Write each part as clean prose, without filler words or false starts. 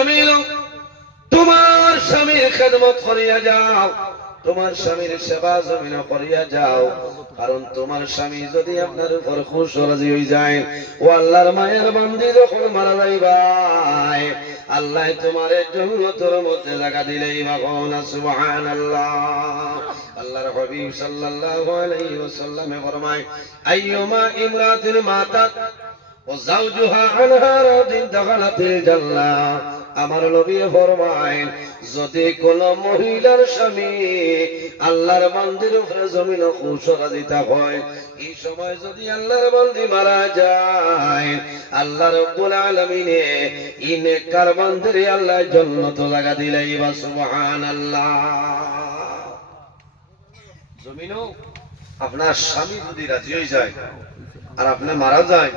জমিন তোমার স্বামীর খেদমত করিয়া যাও, তোমার স্বামীর সেবা জমিন করিয়া যাও, কারণ তোমার স্বামী যদি আপনার উপর খুশ রাজি হয়ে যায়, ও আল্লাহর মায়ের বান্দি যখন মারা যাইবাই, আল্লাহ তোমার জান্নাতের মধ্যে জায়গা দিলেই বাবা সুবহানাল্লাহ। আল্লাহর হাবিব সাল্লাল্লাহু আলাইহি ওয়াসাল্লাম ফরমায়, আইয়ুমা ইমরাতিন মাতাত ও যাওজুহা আনহা রাদিন দাখালাতিল জান্নাহ। আমার নবী ফরমায়, যদি কোন মহিলার স্বামী আল্লাহর বান্দির উপরে জমিন খুশ রাজিতা হয়, এই সময় যদি আল্লাহর বান্দি মারা যায়, আল্লাহ রাব্বুল আলামিনে এই নেককার বান্দিরে আল্লাহ জান্নাত লাগা দিলাই বা সুবহানাল্লাহ। জমিনও আপনার স্বামী যদি রাজি হয়ে যায় আর আপনি মারা যায়,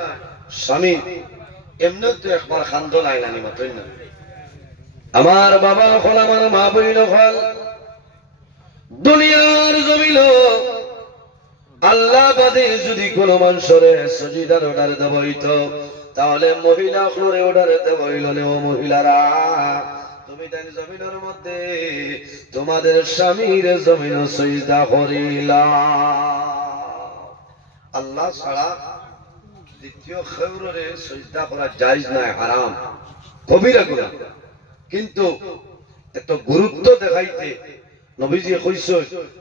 স্বামী এমনি তো একবার খান্দো লাইলানি মতই না। আমার বাবা হল, আমার মা বইন হল, দুনিয়ার জমিন আল্লাহ বাদে যদি কোন মানুষের সজিদার অর্ডার দেব হইতো, তাহলে মহিলা ফ্লোরে অর্ডার দেব হইল না। ও মহিলারা, তুমি তাই জমিনের মধ্যে তোমাদের স্বামীর জমিন সজদা করিলা। আল্লাহ ছাড়া দ্বিতীয় খেউরে সজদা করা জায়েজ নয়, হারাম, কবিরা গুনাহ। কিন্তু এত গুরুত্ব দেখাইতে নবীজি কইছে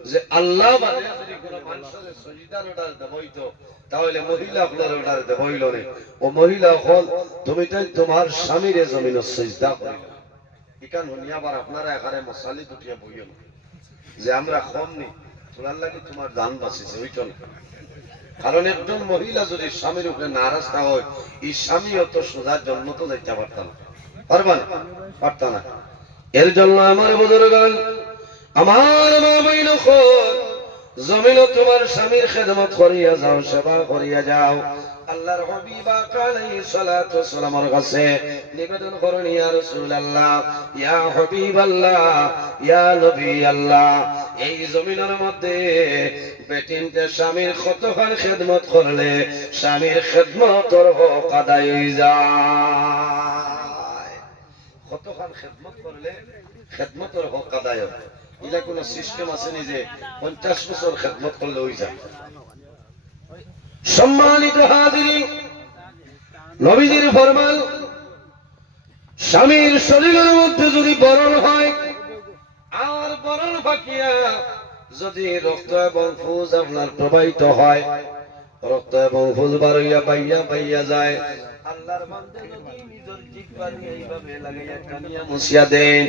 যে আল্লাহ বাদে যদি কোন মানুষের সজদার অর্ডার দেব হইতো, তাহলে মহিলা হলের অর্ডার দেব হইল না। ও মহিলা হল, তুমি তাই তোমার স্বামীর জমিন সজদা করিলা। ইকান হনিয়া আবার আপনারা এখানে মশালি দুটিয়া বইল যে আমরা কম নি, তোলার লাগে তোমার জান বাঁচিছে, ওইটা না। কারণ একজন মহিলা যদি স্বামীর উপরে নারাজ না হয়, এই স্বামী অত সোজা জন্ম তো যাইতে পারতাম পারবা না, পারতা না। এর জন্য আমার বুজুর্গগণ, আমার মা বইন জমিন তোমার স্বামীর খেদমত করিয়া যাও, সেবা করিয়া যাও। আল্লাহর হাবিব আলাইহিস সালাতু ওয়াস সালামের কাছে নিবেদন করুন, ইয়া রাসূলুল্লাহ, ইয়া হাবিবাল্লাহ, ইয়া নবী আল্লাহ, এই জমিনের মধ্যে বেটিনতে স্বামীর কতখান খেদমত করলে স্বামীর খেদমতের হক আদায় হয়ে যায়। কতখান খেদমত করলে খেদমতের হক আদায় হয়, এটা কোন সিস্টেম আছে নি যে 50 বছর খেদমত করলে হয়ে যায়? সম্মানিত হাজিরিন, নবীজির ফরমান, স্বামীর শরীরের মধ্যে যদি বরণ হয় আর বরণ ফাঁকিয়া যদি রক্ত এবং ফুজ আপনার প্রবাহিত হয়, রক্ত এবং ফুজ বাড়িয়া পাইয়া পাইয়া যায়, আল্লাহর বান্দা যদি নিজের জিহ্বা দিয়ে এইভাবে লাগাইয়া টানিয়া মুছিয়া দেন,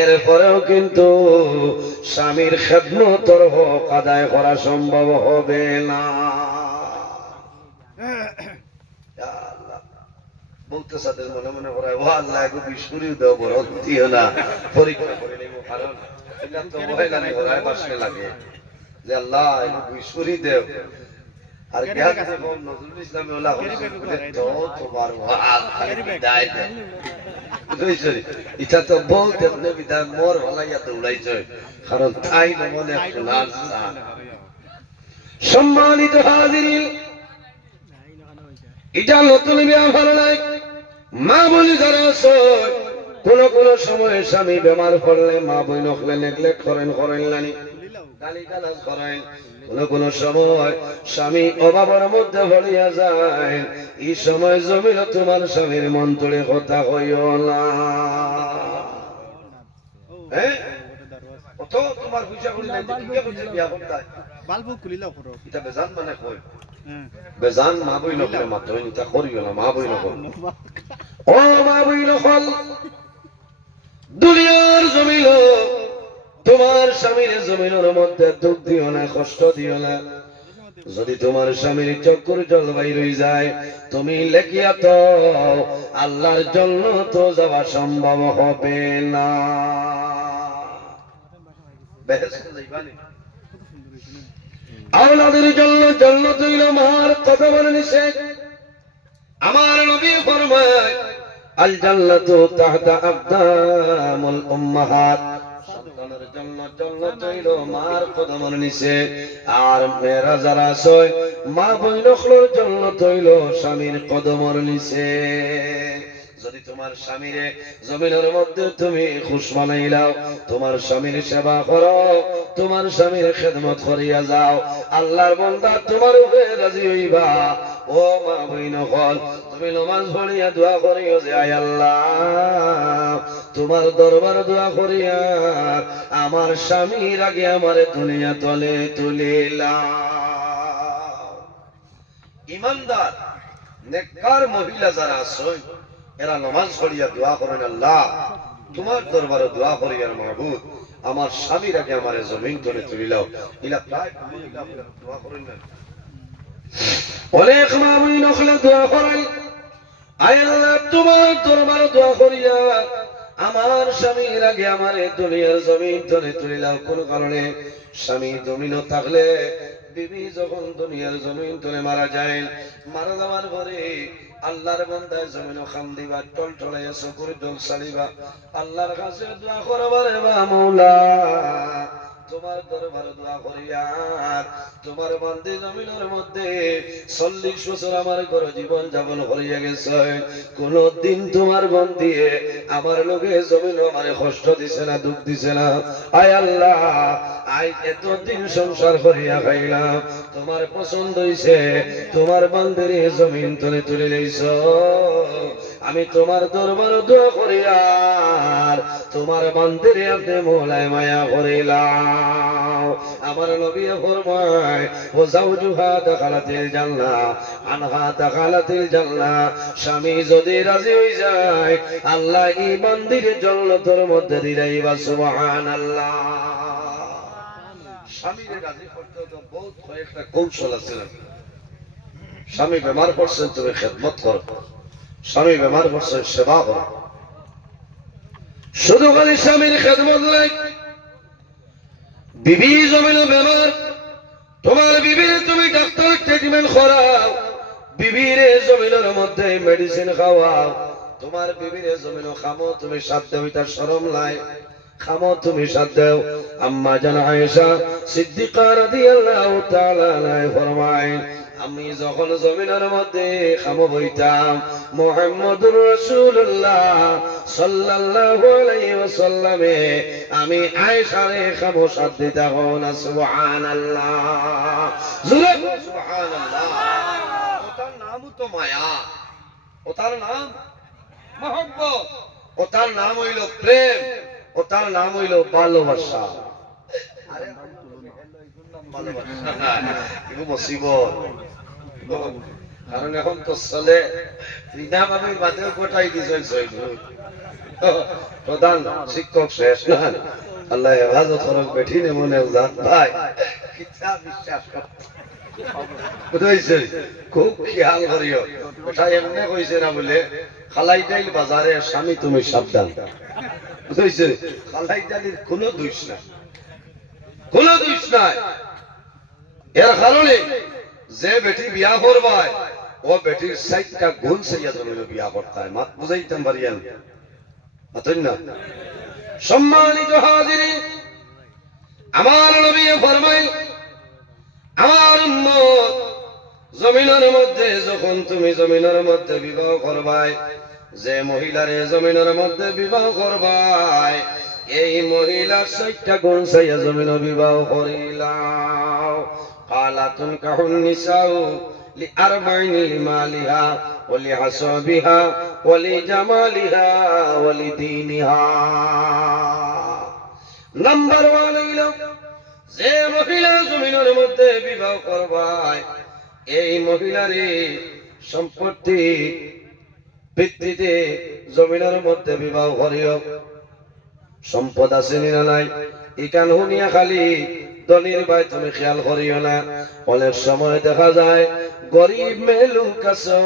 এরপরেও কিন্তু স্বামীর খেদমতের হক আদায় করা সম্ভব হবে না। বলতে সাথে মনে মনে করায়, ও আল্লাহ একটু বিস্কুরিও দেও, বড় দিও না, পরীক্ষা করে নেব। কারণ এটা তো মহিলা নেই, ওরাই বাসনে লাগে যে আল্লাহ একটু বিস্কুরি দেও। আর নজরুল ইসলামে ওলা তো তোমার বিদায় দেয়, এটা তো বলতে বিদায় মোর ভালাইয়া দৌড়াইছ, কারণ তাই মনে শোনার। সম্মানিত হাজিরিন, এটা নতুন ব্যবহার নাই। মা বলি যারা কোন কোন সময় স্বামী বেমার পড়লে মা বই নকলে নেগলেক্ট করেন, করেন নানি গালি গালাজ করেন। কোন কোন সময় স্বামী অভাবের মধ্যে ভরিয়া যায়, এই সময় জমিল তোমার স্বামীর মন তুলে কথা হইও না। হ্যাঁ, কত তোমার পয়সা করি নাই, কি করছে বিয়া করতে বালবু খুলিলাও করো, এটা বেজান মানে কই বেজান মা বই নকলে মাত্র এটা করিও না। মা বই নকল, ও মা বই নকল, দুনিয়ার জমিল তোমার স্বামীর জমিনের মধ্যে দুঃখ দিও না, কষ্ট দিও না। যদি তোমার স্বামীর চক্কর জল বাইর হয়ে যায়, তুমি লেখিয়া তো আল্লাহর জন্য তো যাওয়া সম্ভব হবে না। বেহেশতে যাইবানি, আওলাদের জন্য জান্নাত হইল মার কথা বলে নিষেধ। আমার নবী ফরমায়, আল জান্নাতু তাহতা আকদামুল উম্মাহাত, সন্তানের জন্য জান্নাত হইল মার কদমের নিচে। আর মেয়েরা যারা আছে মা বইনখলোর জান্নাত হইল স্বামীর কদমের নিচে। যদি তোমার স্বামীরে জমিনের মধ্যে তুমি খুশ বানাইলাও, তোমার স্বামীর সেবা করো, তোমার স্বামীর খেদমত করিয়া যাও, আল্লাহর বান্দা তোমার উপরে রাজি হইবা। ও মা বইন হল, তুমি নামাজ পড়িয়া দোয়া করিও যে আয় আল্লাহ, তোমার দরবার দোয়া করিয়া আমার স্বামীর আগে আমার দুনিয়া তলে তুলিলাম। ইমানদার নেককার মহিলা যারা আছেন, এরা নামাজ পড়িয়া দোয়া করেন, আল্লাহ তোমার দরবারে দোয়া করি আর মাহবুব আমার স্বামীর আগে আমার জমিন তলে তুলিলাও। ইলা প্রায় দোয়া করেন না, অনেক মা বই নখলে দোয়া করেন, আয় আল্লাহ তোমার দরবারে দোয়া করিয়া আমার স্বামীর আগে আমার দুনিয়ার জমিন তলে তুলিলাও। কোন কারণে স্বামী জমিনও থাকলে বিবি যখন দুনিয়ার জমিন তলে মারা যায়, মারা যাওয়ার পরে আল্লাহর বান্দায় জমিনও খাম দিবা, টল টলাইয়া চকুর জল ছাড়িবা, আল্লাহর কাছে দোয়া করবারে বা মৌলা তোমার দরবারে দোয়া করিয়া তোমার বান্দে জমিনের মধ্যে 40 বছর আমার ঘর জীবন যাপন করিয়া গেছে, কোন দিন তোমার বন্দিয়ে আমার লোকে জমিন আমারে কষ্ট দিছে না, দুঃখ দিছে না। আয় আল্লাহ আই এতদিন সংসার করিয়া খাইলাম, তোমার পছন্দ হইছে, তোমার বান্দের জমিন তলে তুলে লইছ, আমি তোমার দরবার দোয়া করিয়া তোমার বান্দের আপনি মোলায় মায়া করিলাম। আমার নবী ফরমায় ও জাওজুহা দাখালাতিল জান্নাহ আনহা দাখালাতিল জান্নাহ, স্বামী যদি রাজি হয়ে যায় আল্লাহ এই বান্দির জান্নাতের মধ্যে দিলাইবা। সুবহানাল্লাহ। স্বামীকে রাজি করতে তো বহুত কয়েকটা কৌশল আছে। স্বামী বেমার পড়ছেন তুমি খেদমত করো, স্বামী বেমার পড়ছেন সেবা করো। শুধু খালি স্বামীর খেদমত নাই, বিবি জমিল বেমার, তোমার বিবির তুমি ডাক্তার ট্রিটমেন্ট করাও, বিবির জমিনের মধ্যে মেডিসিন খাওয়াও, তোমার বিবির জমিন খামো তুমি সাথ দেও, তার শরম নাই, খামো তুমি সাথ দেও। আম্মা জান আয়েশা সিদ্দিকা রাদিয়াল্লাহু তাআলা আনহা ফরমায়, আমি যখন জমিনের মধ্যে খামো বইতাম, মুহাম্মদুর রাসূলুল্লাহ সাল্লাল্লাহু আলাইহি ওয়াসাল্লামে আমি আয়েশারে খামো সাথ দিতাম না। সুবহানাল্লাহ, জোরে সুবহানাল্লাহ। ওটার নামও তো মায়া, ওটার নাম মহব্বত, ওটার নাম হইল প্রেম, ওটার নাম হইল ভালোবাসা। আরে ভালোবাসা এগুলো মুসিবত, কারণ এখন তো চলে বিনাভাবে বাদেও গোটাই দিয়েছে প্রধান শিক্ষক শেষ না। আল্লাহ হেফাজত করক বেঠি নে মনে জাত ভাই কিতা বিশ্বাস কর বুঝাইছে, খুব খেয়াল করিও। ওটা এমনি কইছে না বলে খালাই ডাইল বাজারে স্বামী তুমি সাবধান, বুঝাইছে, খালাই ডালির কোনো দোষ নাই, কোনো দোষ নাই। এর কারণে যে বেটি বিয়া করবায় ও বেটির 60টা গুণ সাইয়া জমিল বিয়া করতে হয়। মাত বুঝাইতাম পারিয়ান না। সম্মানিত হাজিরিন, আমার নবী ফরমায়, আমার উম্মত জমিনের মধ্যে যখন তুমি জমিনের মধ্যে বিবাহ করবাই, যে মহিলারে জমিনের মধ্যে বিবাহ করবাই, এই মহিলার 60টা গুণ সাইয়া জমিন বিবাহ করিলাও। কালাতুন কাহুন নিসাউ লিআরবাইনি লিমালিহা ওয়া লিহাসাবিহা ওয়া লিজামালিহা ওয়া লিদীনিহা। নাম্বার 1 হইল যে মহিলা জমিনের মধ্যে বিবাহ করবাই, এই মহিলারে সম্পত্তি ভিত্তিতে জমিনের মধ্যে বিবাহ করিও। সম্পদ আছে না নাই ইকান হুনিয়া খালি দলির ভাই তুমি খেয়াল করিও না। অনেক সময় দেখা যায় গরিব মেয়ে লোক আছে,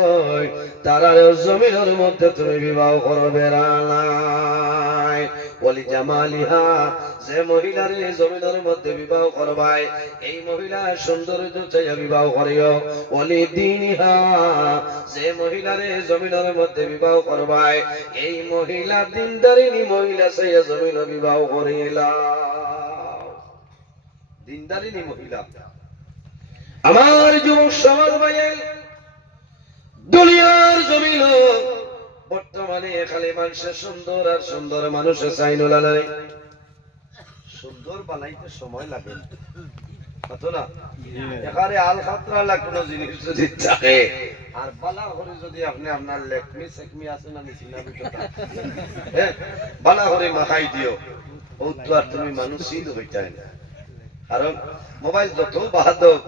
তারা জমিনের মধ্যে তুমি বিবাহ করবে নাই। বলি জামালিহা, যে মহিলার জমিনের মধ্যে বিবাহ করবাই, এই মহিলা সৌন্দর্য চাইয়া বিবাহ করিও। বলি দিনহা, যে মহিলার জমিনের মধ্যে বিবাহ করবাই, এই মহিলা দিনদারিনী মহিলা চাইয়া জমিন বিবাহ করিলা। দিনদারিনী মহিলা। আমার যুবক সমাজ ভাই, দুনিয়ার জমিন বর্তমানে খালি মানুষের সুন্দর আর সুন্দর মানুষের চাইনুলা নাই সুন্দর বানাইতে সময় লাগে কত না এখানে আল খাতরা লাগুনো জিনিস যদি থাকে আর বালা করে যদি আপনি আপনার লেকমি সেকমি আছে না নিছিনা বিটা বালা করে মাখাই দিও ও তো আর তুমি মানুষই হইতাই না কারণ মোবাইল যত বাহাদুর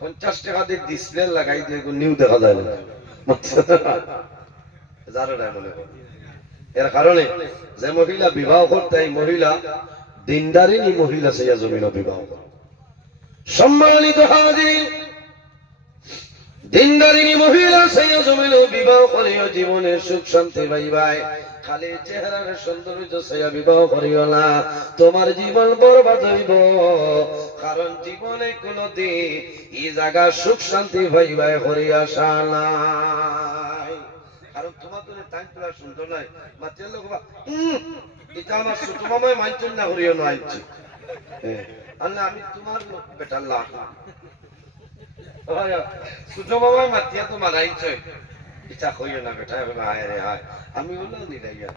50 টাকা দিয়ে ডিসপ্লে লাগাই দিয়ে নিউ দেখা যায় না জানো না বলে এর কারণে যে মহিলা বিবাহ করতে এই মহিলা দিনদারিনী মহিলা সেই জমিন বিবাহ করে সম্মানিত হাজির দিনদারিনী মহিলা সেই জমিন বিবাহ করিও জীবনের সুখ শান্তি পাইবাই খালি চেহারার সৌন্দর্য সেই বিবাহ করিও না তোমার জীবন বরবাদ হইব কারণ জীবনে কোনদিন এই জায়গা সুখ শান্তি পাইবাই করিয়া নাই কারণ তোমার তো টাইমটা সুন্দর নয় মাত্র লোক এটা আমার ছোট মামায় মানছেন না করিও না আইছি আল্লাহ আমি তোমার বেটার লাখ ছোট মামায় মাতিয়া তো মারাইছ এটা কইও না বেটা হায় রে হায় আমি হলো নিরাইয়া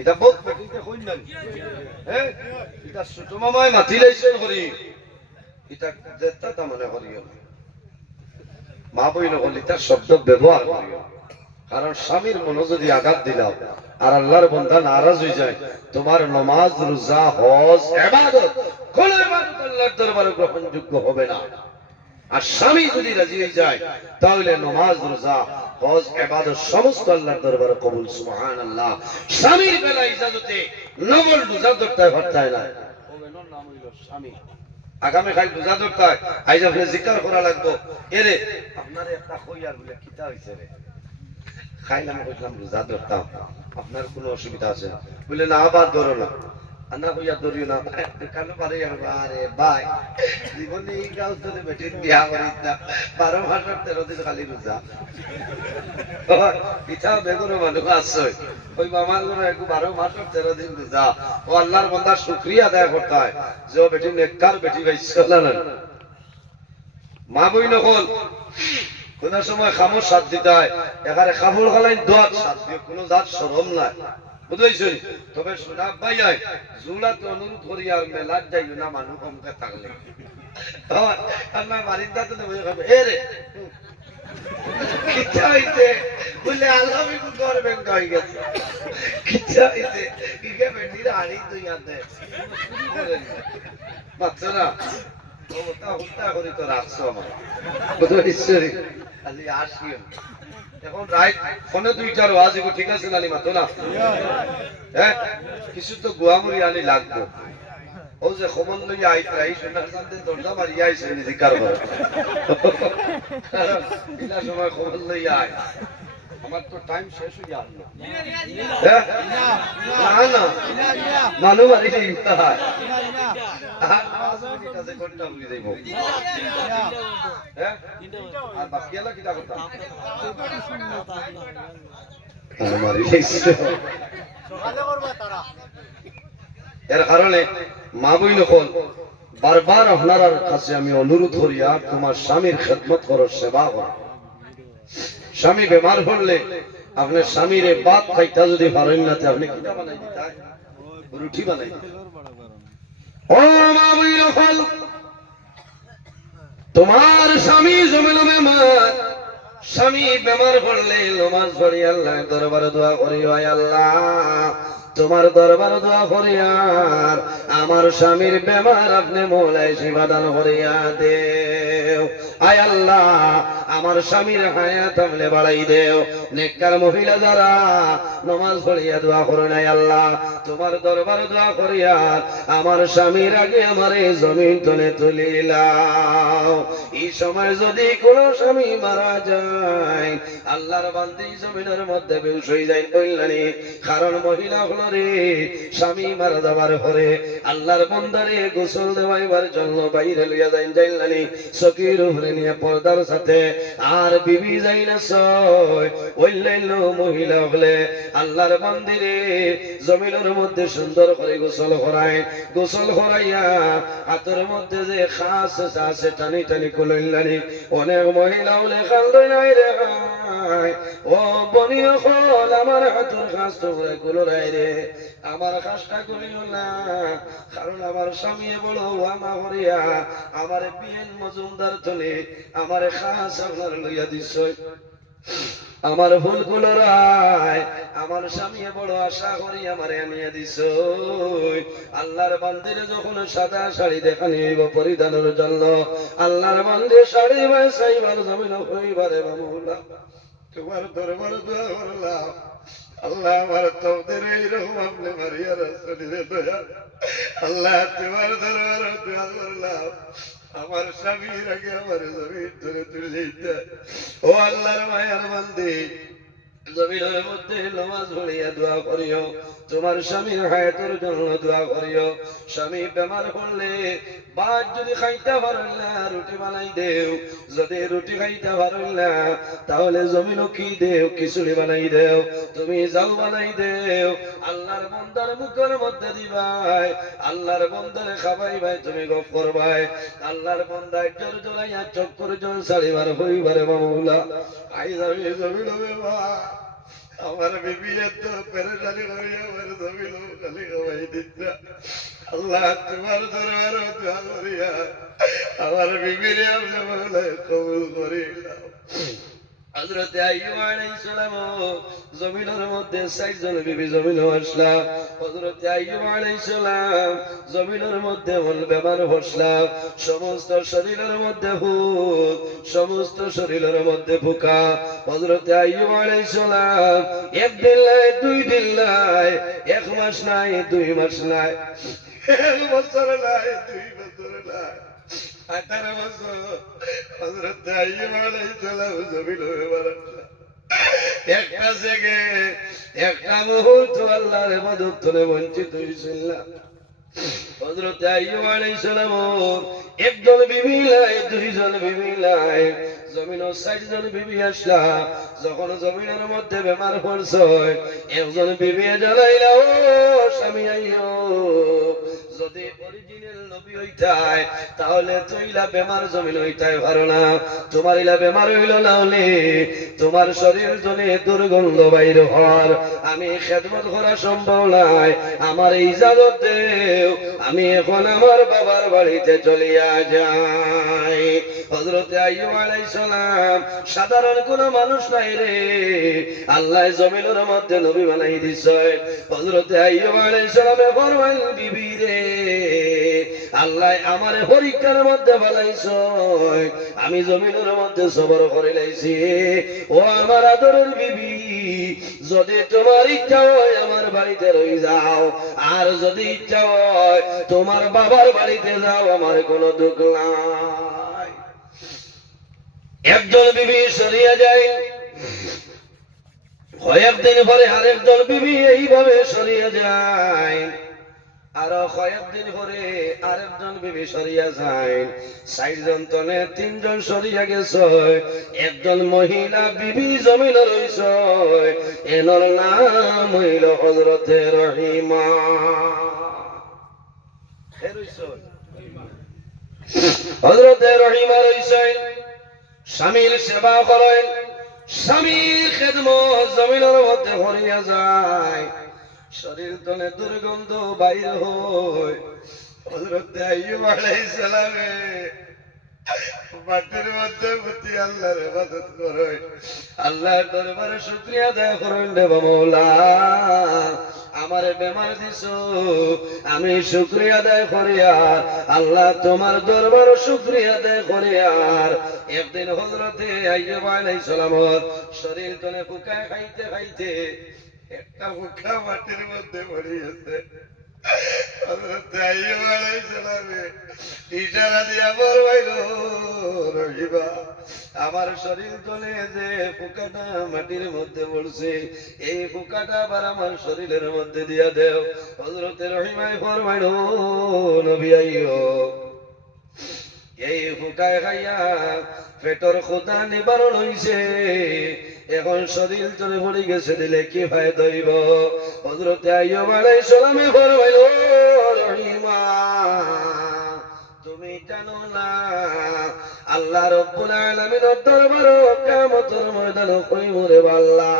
এটা বহুত বেটিতে কই না হ্যাঁ এটা ছোট মামায় মাতি লাইছেন করি এটা যেটা তা মনে করিও মা বই নকল এটা শব্দ ব্যবহার করিও কারণ স্বামীর মনে যদি আঘাত দিলাম আর আল্লাহর বান্দা নারাজ হয়ে যায় তোমার নামাজ রোজা হজ ইবাদত কোন ইবাদত আল্লাহর দরবারে গ্রহণযোগ্য হবে না আর স্বামী যদি রাজি হয়ে যায় তাহলে নামাজ রোজা হজ ইবাদত সমস্ত আল্লাহর দরবারে কবুল সুবহানাল্লাহ স্বামীর বেলা ইজাজতে নবল রোজা ধরতে হরতায় না ওবেনর নাম হইল স্বামী আগামী কাল রোজা ধরতে আইজ আপনি জিকির করা লাগবে এরে আপনার একটা কইয়ার বলে কিতা হইছে রে খাইলাম কইলাম রোজা ধরতাম আপনার কোনো অসুবিধা আছে বলে না আবার ধরো না আনা কইয়া ধরিও না কালো পারে আরে ভাই জীবনে এই গাছ ধরে বেটির বিয়া করিস না 12 মাস 13 দিন খালি রোজা ইচ্ছা বেগুন মানুষ আছে ওই মামার ঘরে 12 মাস 13 দিন রোজা ও আল্লাহর বান্দা শুকরিয়া আদায় করতে হয় যে ও বেটি নেককার বেটি পাইছে না মা বই নকল কোন সময় খামোশ সাথ দিতে হয় এখানে কাপড় গালাই দোয়াত সাথ দিয়ে কোনো জাত শরম নাই বুঝাইছেন তবে শোনা ভাই জুলাতে অনুরোধ করি আর মেলাত যাইও না মানুষ কমকে থাকলে আল্লাহ মারিন্দা তো নেবে খাবে এ রে কিচ্ছা হইতে বলে আল্লাহ বিকু করবেন কই গেছে কিচ্ছা হইতে কিকে বেটির আড়ি তুই আতে বাচ্চারা ওটা হুটা করে তো রাখছো আমার বুঝাইছেন খালি আসিও এখন রাইট ফোনে দুইটার ওয়াজ এগো ঠিক আছে নানি মাতো না হ্যাঁ কিছু তো গোয়ামুড়ি আনি লাগবে ও যে খবর লইয়া আইতা এই সোনার চাঁদে দরজা মারিয়া আইছে জিকার করে ইলা সময় খবর লইয়া আই আমার তো টাইম শেষ হইয়া আসলো না না মানু মারি দিতা কাছে কোনটা বুঝি যাইবো হ্যাঁ আর বাকি এলা কিটা করতাম মারি দিছে সকালে করবা তারা এর কারণে মা বই নকল বারবার আপনার কাছে আমি অনুরোধ করিয়া তোমার স্বামীর খেদমত করো সেবা করো স্বামী বেমার হলে আপনার স্বামীর ভাত খাইতা যদি পারেন না আপনি কিটা বানাই দিতা রুটি বানাই দিতা ও মা বই নকল তোমার স্বামী জমিন বেমার স্বামী বেমার পড়লে নামাজ পড়ি আল্লাহ দরবারে দোয়া করি আয় আল্লাহ তোমার দরবার দোয়া করিয়ার আমার স্বামীর বেমার আপনি মৌলাই শিবাদান করিয়া দেও আয় আল্লাহ আমার স্বামীর হায়াত আপনি বাড়াই দেও নেককার মহিলা যারা নামাজ পড়িয়া দোয়া করেন আয় আল্লাহ তোমার দরবার দোয়া করিয়ার আমার স্বামীর আগে আমার এই জমিন তলে তুলিলাও এই সময় যদি কোনো স্বামী মারা যায় আল্লাহর বান্দি জমিনের মধ্যে বেউস হয়ে যায় কইলানি কারণ মহিলা হলো রে স্বামী মারা যাবার পরে আল্লাহর বান্দারে গোসল দেওয়াইবার জন্য বাইরে লইয়া যাইন যাইলানি চকির উপরে নিয়ে পর্দার সাথে আর বিবি যাই না ছয় অন্যান্য মহিলা হলে আল্লাহর মন্দিরে জমিনের মধ্যে সুন্দর করে গোসল করায়, গোসল করাইয়া হাতের মধ্যে যে খাস আছে টানি টানি কুলাইলানি অনেক মহিলা হলে খালদই নাই রে ও বনিও হল আমার হাতের খাস তো কুলোরাই রে, আমার খাসটা করিও না, কারণ আমার স্বামী বড় আমা হরিয়া আমার বিয়েন মজুমদার তলে আমার খাস আপনার লইয়া দিছ, আমার ভুলগুলো রায় আমার স্বামী বড় আশা করি আমার আনিয়া দিছ। আল্লাহর মন্দিরে যখন সাদা শাড়ি দেখানি হইব পরিধানের জন্য, আল্লাহর মন্দিরে শাড়ি সাইবার জমিন হইবারে মামুলা তোমার দরবার দোয়া করলাম, আল্লাহ আমার তোদের এইরকম আপনি মারিয়া রাসূলের দয়া, আল্লাহ তোমার দরবার দোয়া করলাম আমার স্বামীর আগে আমার জমিন ধরে তুলে দিতে, ও আল্লাহর মায়ার বান্দী জমিনের মধ্যে নামাজ পড়িয়া দোয়া করিও, তোমার স্বামীর হায়াতের জন্য দোয়া করিও, স্বামী বেমার পড়লে ভাত যদি খাইতে পারেন না রুটি বানাই দেও, যদি রুটি খাইতে পারেন না তাহলে জমিনও কি দেও খিচুড়ি বানাই দেও, তুমি যাও বানাই দেও, আল্লাহর বন্দার মুখের মধ্যে দিবাই, আল্লাহর বন্দারে খাবাই ভাই তুমি গপ করবাই, আল্লাহর বন্দায় জোর জোরাইয়া চক্কর জোর ছাড়িবার হইবারে মামুলা আই যাবি জমিন হবে মা, আমার বিবি এত পেরেশানি করিয়া আমার জমিন খালি খাওয়াই দিচ্ছা, আল্লাহ তোমার দরবার দোয়া করিয়া আমার বিবিরে আপনি বলে কবুল করিলাম। হযরত আইয়ুব আলাইহিস সালাম জমিনের মধ্যে ৬০ জন বিবি জমিনে আসলা, হযরত আইয়ুব আলাইহিস সালাম জমিনের মধ্যে বেমার হসলা, সমস্ত শরীরের মধ্যে ভূত, সমস্ত শরীরের মধ্যে ফুকা, হযরত আইয়ুব আলাইহিস সালাম ১ দিন নাই ২ দিন নাই ১ মাস নাই ২ মাস নাই ১ বছর নাই ২ বছর নাই 18 বছর হযরত আইয়ুব আলাইহিস সালাম জমিন হয়ে বেড়াচ্ছেন, একটা থেকে একটা মুহূর্ত আল্লাহর ইবাদত থেকে বঞ্চিত হয়েছিল না। হযরত আইয়ুব আলাইহিস সালাম একজন বিবি নাই ২ জন বিবি নাই, জমিনও ৬০ জন বিবি আসলা, যখন জমিনের মধ্যে বেমার পড়ছে একজন বিবি জানাইলা ও স্বামী আইয়ুব যদি অরিজিনাল নবী হইতাই তাহলে তুইলা বেমার জমিন হইতাই পারো না, তোমার ইলা বেমার হইল না হলে তোমার শরীর জনে দুর্গন্ধ বাইর হওয়ার আমি খেদমত করা সম্ভব নাই, আমার ইজাজত দেও আমি এখন আমার বাবার বাড়িতে চলিয়া যাই। হযরত আইয়ুব আলাইহিস সালাম সাধারণ কোন মানুষ নাই রে, আল্লাহ জমিনের মধ্যে নবী বানাই দিছে। হযরত আইয়ুব আলাইহিস সালামে ফরমান বিবি রে আল্লাহ আমারে পরীক্ষার মধ্যে ফেলাইছো, আমি জমিনের মধ্যে সবর করে লাইছি, ও আমার আদরের বিবি যদি তোমার ইচ্ছা হয় আমার বাড়িতে রই যাও, আর যদি ইচ্ছা হয় তোমার বাবার বাড়িতে যাও, আমার কোনো দুঃখ নাই। একজন বিবি সরিয়া যায়, কয়েকদিন পরে আরেকজন বিবি এইভাবে সরিয়া যায়, আরো কয়েকদিন পরে আরেকজন বিবি সরিয়া যায়, ৬০ জন তনে ৩ জন সরিয়া গেছে, একজন মহিলা বিবি জমিনে রইছে, এনার নাম হইল হযরতে রহিমা। হযরতে রহিমা রইছে, স্বামীর সেবা করেন, স্বামীর খেদমত জমিনের মধ্যে ভরিয়া যায়, শরীর তলে দুর্গন্ধ বাইর হয়। হযরত আইয়ুব আলাইহিস সালামে মাটির মধ্যে পুঁতি আল্লাহর ইবাদত করে, আল্লাহর দরবারে শুকরিয়া আদায় করেন রে মাওলা আমারে বেমার দিছো, আমি শুকরিয়া আদায় করি আর আল্লাহ তোমার দরবারে শুকরিয়া আদায় করি। আর একদিন হযরতে আইয়ুব আলাইহিস সালামের শরীর তলে ফুকা খাইতে খাইতে একটা ফুকা মাটির মধ্যে পড়িয়েছে, হযরতে আইয়ুব আলাইহিস সালামে ইশারা দিয়া বলল রহিমা আমার শরীর তলে যে ফুকাটা মাটির মধ্যে পড়ছে এই ফুকাটা আবার আমার শরীরের মধ্যে দিয়া দেও। হযরতে রহিমায় ফরমাইল নবী আইয়ুব এই ফুকায় খাইয়া পেটর ক্ষুধা নিবারণ হইছে, এখন শরীর চলে পড়ে গেছে, দিলে কি ফায়দা হইব? হযরতে আইয়ুব আলাইহিস সালামে ফরমাইল, রহিমা তুমি জানো না আল্লাহ রাব্বুল আলামিনের দরবারে কিয়ামতের ময়দানে কইমরে আল্লাহ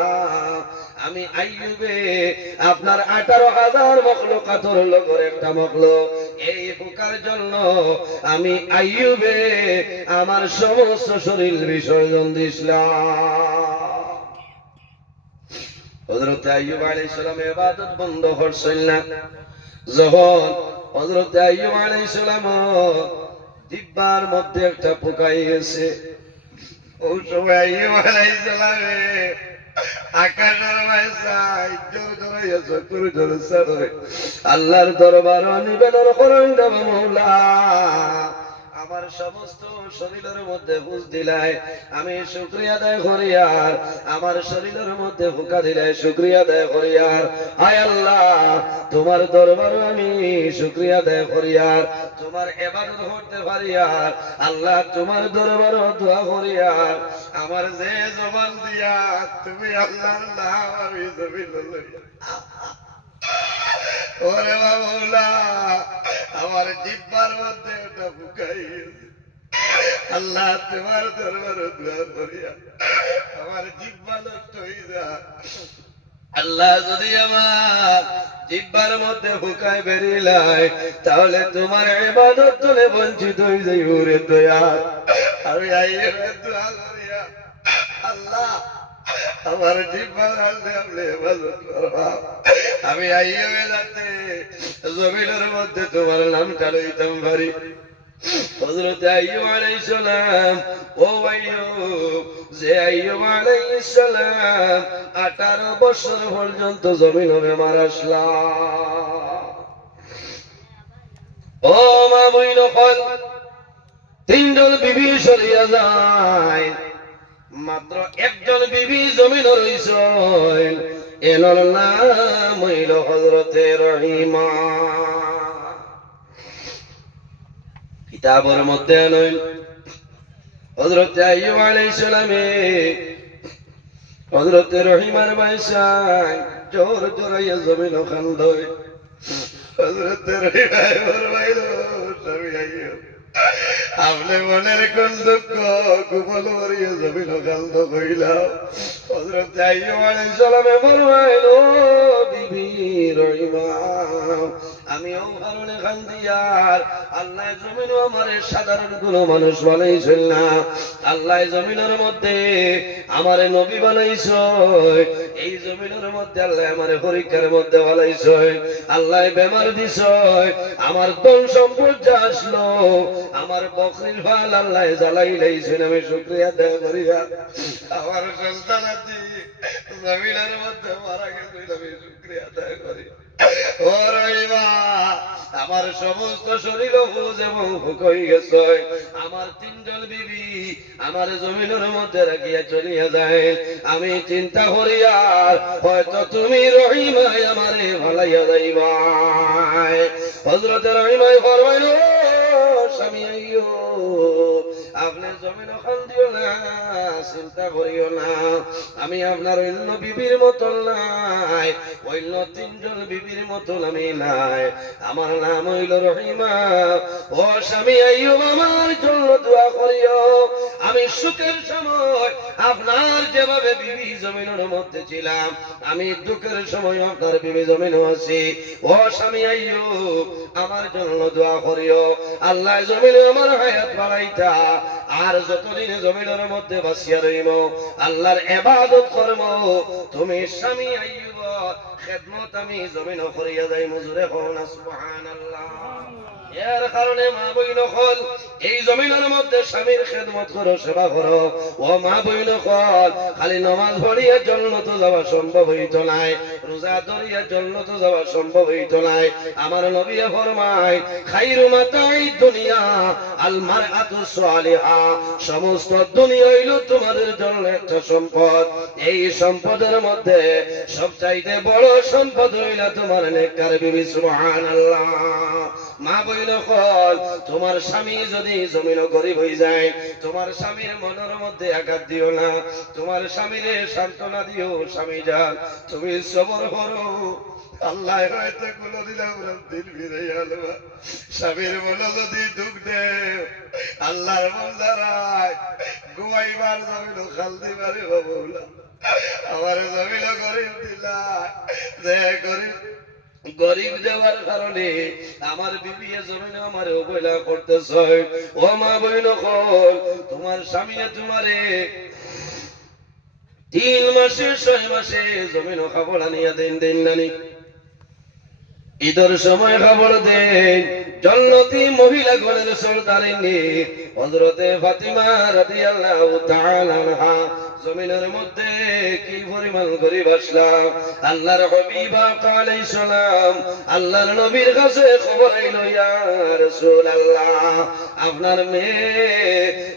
আমি আইয়ুবে আপনার 18,000 মখলুকাতের লগর একটা মখলুক, এই পোকার জন্য আমি আইয়ুবে আমার সমস্ত শরীর বিসর্জন দিছিলাম। হযরত আইয়ুব আলাইহিস সালাম ইবাদত বন্ধ করছেন না। যখন হযরত আইয়ুব আলাইহিস সালাম জিহ্বার মধ্যে একটা পোকা গেছে, ওই সময় আইয়ুব আলাইহিস সালামে আকাশের মাইসাই জোর জোরে চকুর জোরে সারে আল্লাহর দরবার নিবেদন করেন, দেব মাওলা আমার সমস্ত শরীরের মধ্যে বুঝ দিলাই, আমি শুকরিয়া আদায় করি, আর আমার শরীরের মধ্যে ফুকা দিলাই শুকরিয়া আদায় করি, আর আয় আল্লাহ তোমার দরবারে আমি শুকরিয়া আদায় করি, আর তোমার ইবাদত করতে পারি, আর আল্লাহ তোমার দরবারে দোয়া করি, আর আমার যে জবান দিয়া তুমি আল্লাহর নাম আমি জমিন লইয়া ওরে বাবুলা আমার জিহ্বার মধ্যে একটা ফুকাই গেছে, আল্লাহ তোমার দরবারে দোয়া করিয়া আমার জিহ্বা নষ্ট হয়ে যা। আল্লাহ যদি আমার জিহ্বার মধ্যে ফুকায় বেরিলাই, তাহলে তোমার ইবাদত তুলে বঞ্চিত হয়ে যাই। ওরে দয়া আমি আইয়ুবের দোয়া করিয়া আল্লাহ আমার জিহ্বা হালতে আপনি ইবাদত করবা, আমি আইয়ুবে যাতে জমিনের মধ্যে তোমার নামটা লইতাম পারি। হযরত আইয়ুব আলাইহিস সালাম, ও আইয়ুব, যে আইয়ুব আলাইহিস সালাম 18 বছর পর্যন্ত জমিনে বেমার আসলা। ও মা বইন কল, তিনজন বিবি সরিয়া যায়, মাত্র একজন বিবি জমিনে রইছেন, এনার নাম হইল হযরতে রহিমা। কিতাবের মধ্যে নয় হযরতে আইয়ুব আলাইহিস সালামে হযরতে রহিমার বাইসাই জোর জোরাইয়া জমিন খান্দয়। হযরতে রহিমা ফরমাইল, স্বামী আইয়ুব আপনি মনের কোন দুঃখ গোপন করিয়া জমিন খান্দ কইলাম। হযরতে আইয়ুব আলাইহিস সালামে ফরমাইল, বিবি রহিমা আমি ও কারণে কান্দি, আর আল্লাহ জমিনও আমার সাধারণ কোনো মানুষ বানাইছেন না, আল্লাহ জমিনের মধ্যে আমার নবী বানাইছ, এই জমিনের মধ্যে আল্লাহ আমার পরীক্ষার মধ্যে বানাইছ, আল্লাহ বেমার দিছ, আমার ধন সম্পদ যা আসলো আমার বকরির ফাল আল্লাহ জ্বালাই লাইছেন, আমি শুকরিয়া আদায় করিয়া আমার সন্তান আছে জমিনের মধ্যে মারা গেছে, আমি শুকরিয়া আদায় করি। ও রহিমা আমার সমস্ত শরীর বুঝ এবং ফুকই গেছে, আমার তিনজন বিবি আমার জমিনের মধ্যে রাখিয়া চলিয়া যায়, আমি চিন্তা করি আর হয়তো তুমি রহিমায় আমারে ভালাইয়া যাইবা। হযরতে রহিমায় ফরমাইল, স্বামী আইয়ুব আপনি জমিন ওখান দিও না, চিন্তা করিও না, আমি আপনার অন্য বিবির মতন নাই, অন্য তিনজন বিবির মতন আমি নাই, আমার নাম হইল রহিমা। ও স্বামী আইয়ুব আমার জন্য দোয়া করিও, আমি সুখের সময় আপনার যেভাবে বিবি জমিনের মধ্যে ছিলাম, আমি দুঃখের সময় আপনার বিবি জমিনে আছি। ও স্বামী আইয়ুব আমার জন্য দোয়া করিও, আল্লাহ জমিনে আমার হায়াত বাড়াইতা, আর যতদিন জমিনের মধ্যে বাসিয়া রইব আল্লাহর ইবাদত করব, তুমি স্বামী আইয়ুব খেদমত আমি জমিন করিয়া যাই, মজুরে হও না সুবহানাল্লাহ। এর কারণে মা বইন হল এই জমিনের মধ্যে স্বামীর খেদমত করো, সেবা করো। ও মা বইন হল খালি নামাজ পড়িয়া জান্নাতে যাওয়া সম্ভব হইত নাই, রোজা ধরিয়া জান্নাতে যাওয়া সম্ভব হইত নাই। আমার নবী ফরমায়, খায়রু মাতাই দুনিয়া আল মারআতু সালিহা, সমস্ত দুনিয়া হইল তোমাদের জন্য একটা সম্পদ, এই সম্পদের মধ্যে সবচাইতে বড় সম্পদ হইল তোমার নেককার বিবি। সুবহানাল্লাহ। মা বইন হল তোমার স্বামী যদি যদি জমিনও গরিব হয়ে যায়, তোমার স্বামীর মনের মধ্যে আঘাত দিও না, তোমার স্বামীরে সান্ত্বনা দিও, স্বামী যান তুমি সবর করো, আল্লাহ হয়তো কোনদিন আমরা দিল ফিরে আলবা। স্বামীর মনে যদি দুঃখ দেও, আল্লাহর বন্দারায় ঘুমাইবার জমিন খাল দিবারে বাবুলা, আমার জমিন গরিব দিলা, যে গরিব গরিব দেওয়ার কারণে আমার বিবি জমিন আমার অবহেলা করতেছ। ও মা বইন তোমার স্বামী তোমারে 3 মাসে 6 মাসে জমিন খাবার আনিয়া দেন দেন নানি, ঈদের সময় খবর দেন। জন্নতি মহিলা গণের সর্দারিনী হযরতে ফাতিমা রাদিয়াল্লাহু তাআলা আনহা জমিনের মধ্যে কি পরিমাণ গরিব আসলাম। আল্লাহর হাবিব আলাইহিস সালাম আল্লাহর নবীর কাছে খবর আইলো, ইয়া রাসূলুল্লাহ আপনার মেয়ে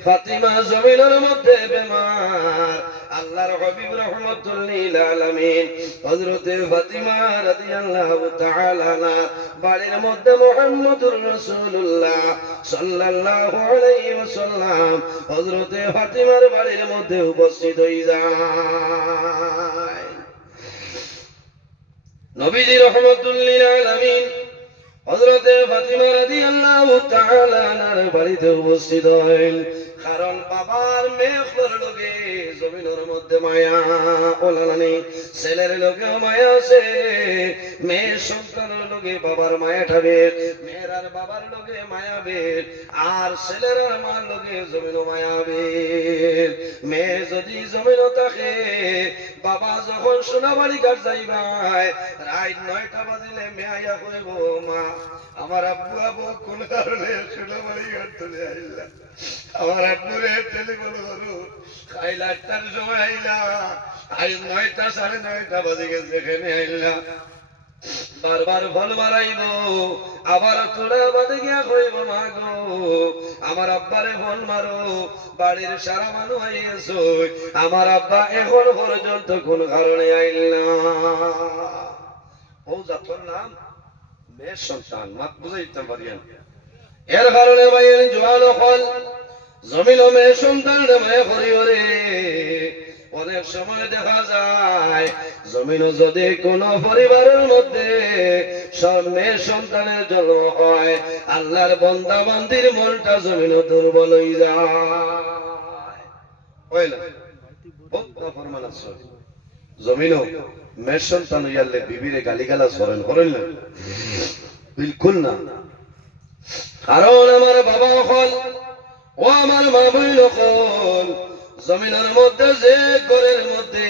ফাতিমা জমিনের মধ্যে বেমার। আল্লাহর হাবিব রাহমাতুল লিল আলামিন হযরতে ফাতিমা রাদিয়াল্লাহু তাআলা আনহা বাড়ির মধ্যে মুহাম্মদুর রাসূলুল্লাহ সাল্লাল্লাহু আলাইহি ওয়াসাল্লাম হযরতে ফাতিমার বাড়ির মধ্যে উপস্থিত হয়ে যায়। নবীজি রাহমাতুল লিল আলামিন হযরতে ফাতিমা রাদিয়াল্লাহু তাআলা আনহার বাড়িতে উপস্থিত হলেন, কারণ বাবার মেয়ের লগে জমিনের মধ্যে মায়া ওলানি, ছেলের লগে মায়া আছে, মেয়ের সন্তানের লগে বাবার মায়া ঠাবে, মেয়ের আর বাবার লগে মায়াবে, আর ছেলের আর মার লগে জমিন মায়াবে। মেয়ে যদি জমিন থাকে, বাবা যখন সোনাবাড়ি ঘাট যাইবাই রাত 9টা বাজিলে মেয়ে আইয়া কইব, মা আমার আব্বু আবু কোন কারণে সোনাবাড়ি ঘাট চলে আইলা, আমার আব্বুরে টেলিফোন করো, খাইলা 8টার সময় আইলা, আজ 9টা 9:30 বাজে গেছে, এখানে আইলা। বারবার ফল মারাইব, আবার তোরা বাদে গিয়া কইব, মা গো আমার আব্বারে ফোন মারো, বাড়ির সারা মানুষ হয়ে গেছো, আমার আব্বা এখন পর্যন্ত কোন কারণে আইল না। ও জাতর নাম মেয়ের সন্তান, মাত বুঝাইতে পারিয়েন। এর কারণে ভাইয়ের জোয়ান ফল জমিন মেয়ের সন্তান মায়া করিও রে। অনেক সময় দেখা যায় জমিন যদি কোন পরিবারের মধ্যে মেয়ে সন্তানের জন্ম হয়, আল্লাহর বান্দা বান্দির মনটা জমিন দুর্বল হয়ে যায়। জমিন মেয়ের সন্তান হইয়ালে বিবিরে গালিগালাজ করেন, করেন না? বিলকুল না। কারণ আমার বাবা হল ও আমার মা বইন হল জমিনের মধ্যে যে ঘরের মধ্যে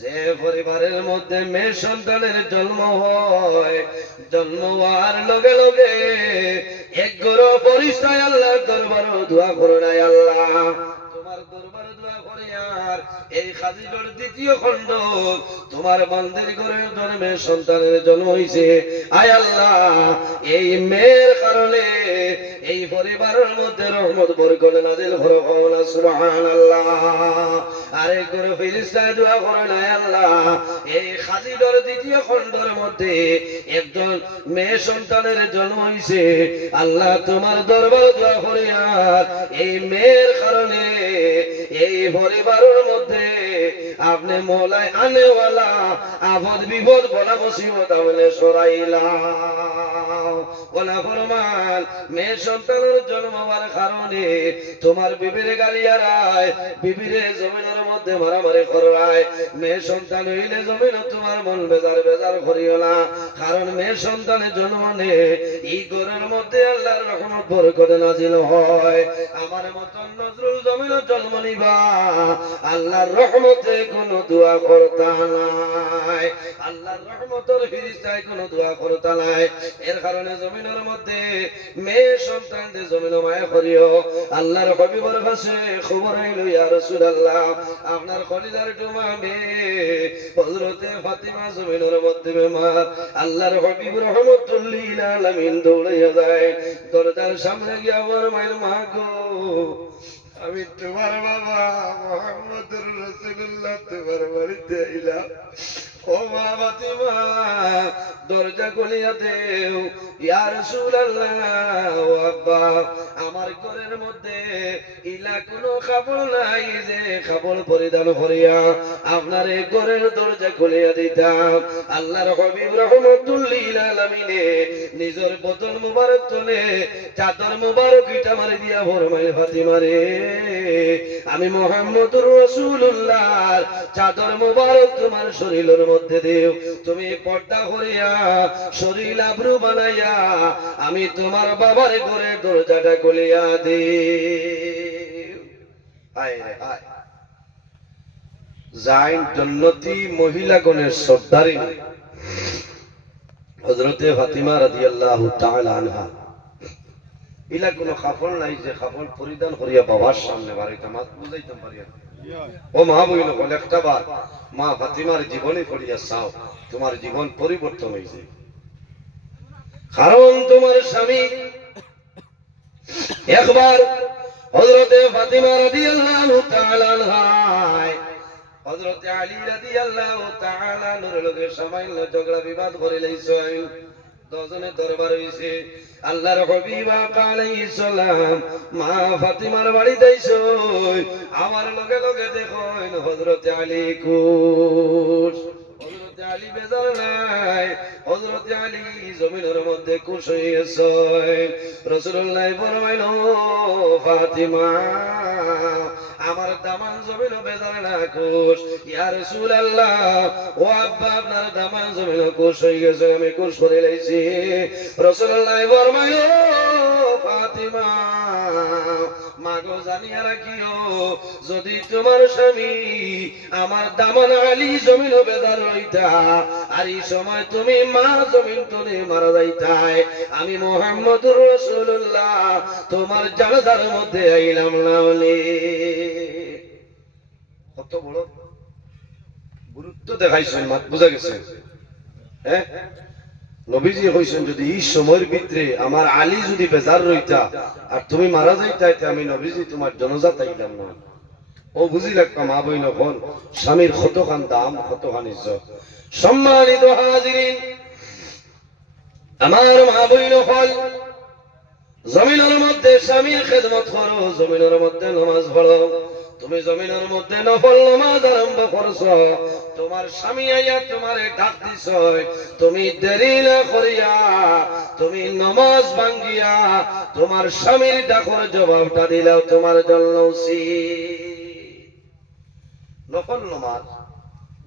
যে পরিবারের মধ্যে মেয়ে সন্তানের জন্ম হয়, জন্ম হওয়ার লগে লগে এক ঘর পরিষ্কার আল্লাহর দরবার দোয়া করো নাই, আল্লাহ তোমার দরবার দোয়া করে। আর এই খাজির দ্বিতীয় খণ্ড তোমার বান্দির ঘরে জন্মে সন্তানের জন্ম হইছে, আয় আল্লাহ এই মেয়ের কারণে এই পরিবারের মধ্যে রহমত বরকত নাজিল করো, সুবহানাল্লাহ। আরেক করে ফেরেশতা দোয়া করেন, আয় আল্লাহ এই খাজির দ্বিতীয় খণ্ডের মধ্যে একজন মেয়ে সন্তানের জন্ম হইছে, আল্লাহ তোমার দরবার দোয়া করে। আর এই মেয়ের কারণে এই পরিবারের মধ্যে আপনি মৌলায় আনেওয়ালা আপদ বিপদ বলা মুসিবত আপনি সরাইলা। ওলা ফরমান মেয়ে সন্তানের জন্ম হওয়ার কারণে তোমার বিবির গালিয়ারায়, বিবিরে জমিনের মধ্যে মারামারি করায়, মেয়ে সন্তান হইলে জমিন তোমার মন বেজার বেজার করিও না। কারণ মেয়ে সন্তানের জন্ম নে এই ঘরের মধ্যে আল্লাহর রহমত বরকত নাজিল হয়। আমার মতন নজরুল জমিনের জন্ম নিবা, আল্লাহর রহমতে কোনো দোয়া করতা নাই, আল্লাহর রহমতের ফিরিস্তায় কোনো দোয়া করতা নাই। এর কারণে জমিনের মধ্যে মেয়ে সন্তানদের জমিন মায়া করিও। আল্লাহর হাবিবের কাছে খবর আইল, ইয়া রাসূলুল্লাহ আপনার খলিদার টুমা মেয়ে হযরতে ফাতিমা জমিনের মধ্যে বেমার। আল্লাহর হাবিব রাহমাতুল লিল আলামিন দৌড়াইয়া যায়, দরজার সামনে গিয়া বলে, মায়ের মা গো আমি তোমার বাবা মুহাম্মদুর রাসূলুল্লাহ তোমার বাড়িতে আইলাম। ও মা ফাতিমা দরজা খুলিয়া দেও, ইয়া রাসূলুল্লাহ ও আব্বা আমার ঘরের মধ্যে ইলা কোনো কাপড় নাই যে কাপড় পরিধান করিয়া আপনার এই ঘরের দরজা খুলিয়া দিতাম। আল্লাহর হাবিব রাহমাতুল লিল আলামিনে নিজের বদন মুবারক তুলে চাদর মুবারক ইটা মারি দিয়া ফরমায় ফাতিমা রে আমি মুহাম্মদুর রাসূলুল্লাহর চাদর মুবারক তোমার শরীরের মধ্যে দেও, তুমি পর্দা করিয়া শরীর আবরু বানাইয়া আমি তোমার বাবার ঘরের দরজাটা খুলিয়া দে। হায় রে হায়, জাইন জন্নতি মহিলাগণের সর্দারিনী হযরতে ফাতিমা রাদিয়াল্লাহু তাআলা আনহা ইলা কোনো কাপড় নাই যে কাপড় পরিধান করিয়া বাবার সামনে বাড়িতে মাত বুঝাইতাম পারিয়া। ও মা বইন বল একটা বার মা ফাতিমার জীবনে পড়িয়া চাও, তোমার জীবন পরিবর্তন হয়েছে। কারণ তোমার স্বামী একবার হযরতে ফাতিমা রাদিয়াল্লাহু তাআলা আনহা হযরতে আলী রাদিয়াল্লাহু তাআলা আনহুর লগে সামান্য ঝগড়া বিবাদ করে লইছেন। দুজনে দরবার হইছে। আল্লাহর হাবিব আলাইহিস সালাম মা ফাতিমার বাড়িতে আইছো, আমার লগে লগে দেখুন হযরতে আলী কুশ। হযরতে আলী বেজার নাই, হযরতে আলী জমিনের মধ্যে কুশ হইছে। রাসূলুল্লাহ ফরমাইলো ফাতিমা আমার দামান জমিন বেজার না কুশ। ইয়া রাসূলুল্লাহ ও আব্বা আপনার দামান জমিন কুশ হয়ে গেছে, আমি কুশ করে লাইছি। রাসূলুল্লাহ ফরমাইলো ফাতিমা মাগো জানিয়া রাখিও যদি তোমার স্বামী আমার দামান আলী জমিন বেজার হইতা আর এই সময় তুমি মা জমিন তুলে মারা যাইতাই, আমি মুহাম্মদুর রাসূলুল্লাহ তোমার জানাজার মধ্যে আইলাম না বলে। কত বড় গুরুত্ব দেখাইছেন, মাত বুঝা গেছে। হ্যাঁ নবীজি কইছেন যদি এই সময়ের ভিতরে আমার আলী যদি বেজার রইতা আর তুমি মারা যাইতাই আমি নবীজি তোমার জনাজাত আইলাম না। ও বুঝি লাগতো মা বইন কোন স্বামীর কতখান দাম কতখান ইজ্জত। সম্মানিত হাজিরিন আমার মা বইন হল জমিনের মধ্যে স্বামীর খেদমত করো, জমিনের মধ্যে নামাজ পড়ো। তুমি জমিনের মধ্যে নফল নামাজ আরম্ভ করছো, তোমার স্বামী আইয়া তোমারে ডাক দিছ, তুমি দেরি না করিয়া তুমি নামাজ ভাঙ্গিয়া তোমার স্বামীর ডাকর জবাবটা দিলাও তোমার জন্য উচিত। নফল নামাজ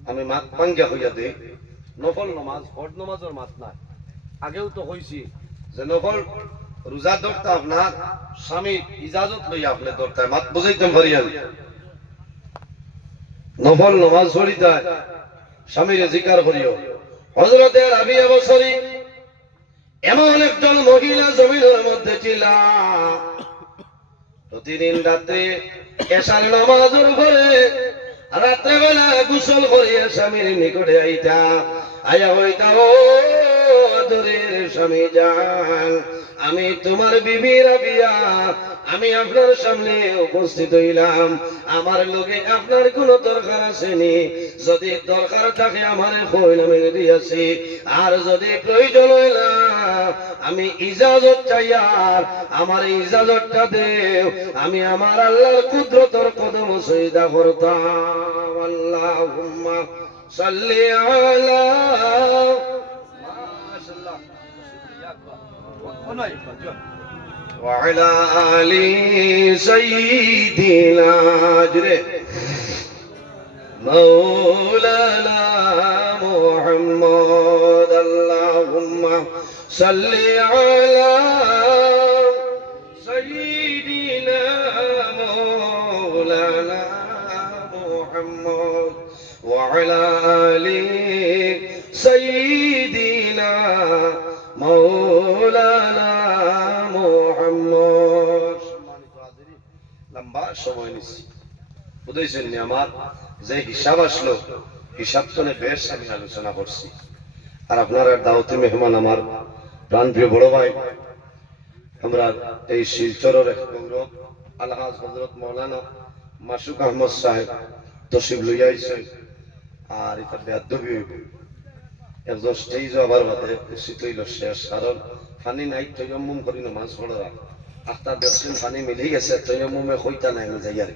আমি মাত ভাঙ্গিয়া হইয়া দেই, নফল নামাজ ফরজ নামাজের মাত নাই। আগেও তো কইছি যে নফল রোজা ধরতে আপনার স্বামীর ইজাজত লইয়া আপনি ধরতে মাত বুঝাইতাম পারিয়া। নফল নামাজ পড়িতে স্বামীর জিকার করিও। হযরতে রাবিয়া বসরি এমন একজন মহিলা জমিনের মধ্যে ছিল, প্রতিদিন রাতে এশার নামাজের পরে রাত্রে বেলা গোসল করিয়া স্বামীর নিকটে আইতা আয়া হইতা ও আদরের স্বামী জান আমি তোমার বিবি রাবিয়া, আমি আপনার সামনে উপস্থিত হইলাম। আমার লগে আপনার কোনো দরকার আসেনি, যদি দরকার থাকে আমার কইন আমি রেডি আছি, আর যদি প্রয়োজন হয় না আমি ইজাজত চাই, আর আমার ইজাজতটা দেও আমি আমার আল্লাহর কুদরতের কদম সজদা করতাম। আল্লাহুম্মা সাল্লি আলা وعلى آل سيدنا مولانا محمد اللهم صل على سيدنا مولانا محمد وعلى آل سيدنا مولانا محمد। লম্বা সময় নিছি বুঝাইছেন নি, আমার যে হিসাব আসলো হিসাব তো বেশ আমি আলোচনা করছি। আর আপনার দাওয়াতি মেহমান আমার প্রাণপ্রিয় বড় ভাই, আমরা এই শিলচরের এক গৌরব আলহাজ হযরত মাওলানা মাসুক আহমদ সাহেব তশরিফ লইয়া আইছেন। আর এটা বেয়াদবি হইব একজন স্টেজ আবার বাদে উচিত হইল শেষ, কারণ পানি নাই তৈয়ম্মুম করি নমাজ পড়া আস্তা দেখছেন পানি মিলি গেছে তৈয়ম্মুমে হইতা নাই আমি যাই আর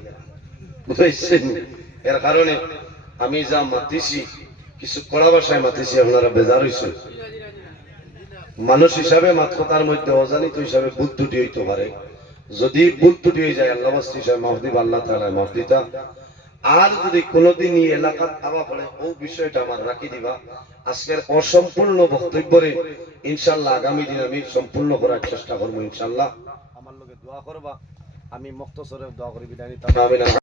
বুঝছেন এর কারণে আমি যা মাতিছি কিছু কড়া ভাষায় মাতিছি আপনারা বেজার হইছে মানুষ হিসাবে মাত কথার মধ্যে অজানিত হিসাবে ভুল ত্রুটি হইতে পারে যদি ভুল ত্রুটি হয়ে যায় আল্লাহ বাস্তি হিসাবে মাফ দিব আল্লাহ তাআলা মাফ দিতা আর যদি কোনোদিন এই এলাকাত আওয়া পড়ে ও বিষয়টা আমার রাখি দিবা আজকের অসম্পূর্ণ বক্তব্যরে ইনশাআল্লাহ আগামী দিন আমি সম্পূর্ণ করার চেষ্টা করব ইনশাআল্লাহ আমার লগে দোয়া করবা আমি মুক্তসরে দোয়া করি বিদায় নিতাম আমিন।